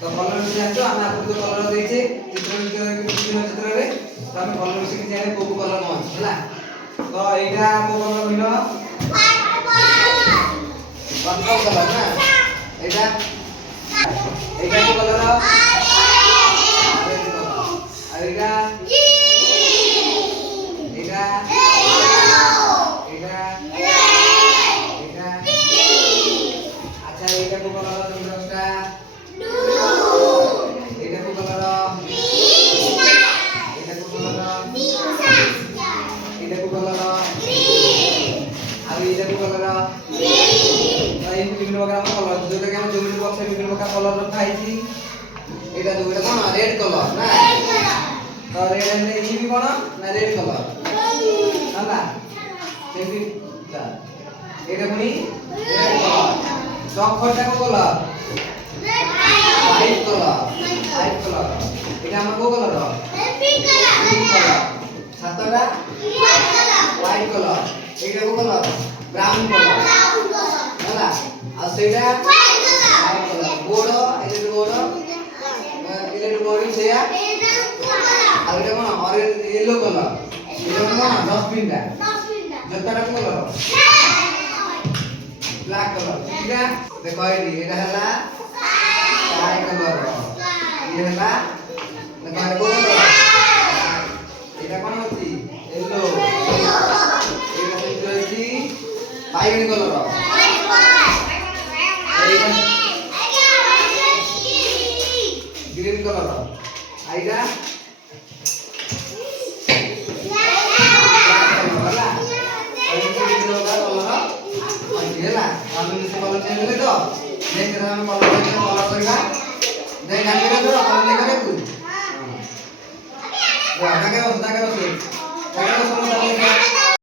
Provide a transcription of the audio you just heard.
तो कलर मिसी जानतो हम आपको जो कलर देइछे चित्र चित्र रे तो हम कलर मिसी कि जाने को कलर कोन हला तो एटा को कलर मिलो पर्पल कलर ना एटा एटा को कलर एटा एटा एटा एटा अच्छा एटा को कलर दसटा एटा को कलर एटा को कलर एटा को कलर आरो एटा को कलर এই বিভিন্ন প্রকার কলর যেটাকে আমরা জমির বক্সে বিভিন্ন প্রকার কলর রাখাইছি এটা দুইটা কোন রেড কলর না তো রেড এন্ড ই বি কোন না রেড কলর ହେଲା ସେମିତି এটা পুনি রেড কলর চকটা কোন কলর হোয়াইট কলর এটা আমার কোন কলর পিঙ্ক কলর সাতটা হোয়াইট কলর এটা কোন কলর ব্রাউন কলর ହେଲା ଆଉ ସେଇଟା ଗୋଡ଼ ଏଇଟା ଗୋଡ଼ ଏଇଟା ଗୋଡ଼ ସେଇଆ ଆଉ ଏଇଟା କଣ ଅରେଞ୍ଜ ୟେଲୋ କଲର ଏଇଟା କଣ ଡଷ୍ଟବିନ୍ ଟା ଜୋତାଟା କୋଉ କଲର ବ୍ଲାକ୍ କଲର ଏଇଟା ଦେଖ ଏଇଟା ହେଲା ସ୍କାଏ କଲର ଇଏ ହେଲା ଦେଖ ଏଇଟା କୋଉ କଲର ଏଇଟା କଣ ଅଛି ୟେଲୋ ଏଇଟା ସେଠି ରହିଛି ବାଇଗଣୀ କଲର ग्रीन कलर आइडा होला हेला हामी से कलर चेंज ले तो देख रहा हम कलर करगा देख हम करे तो कलर ले करे तू हां आगे बस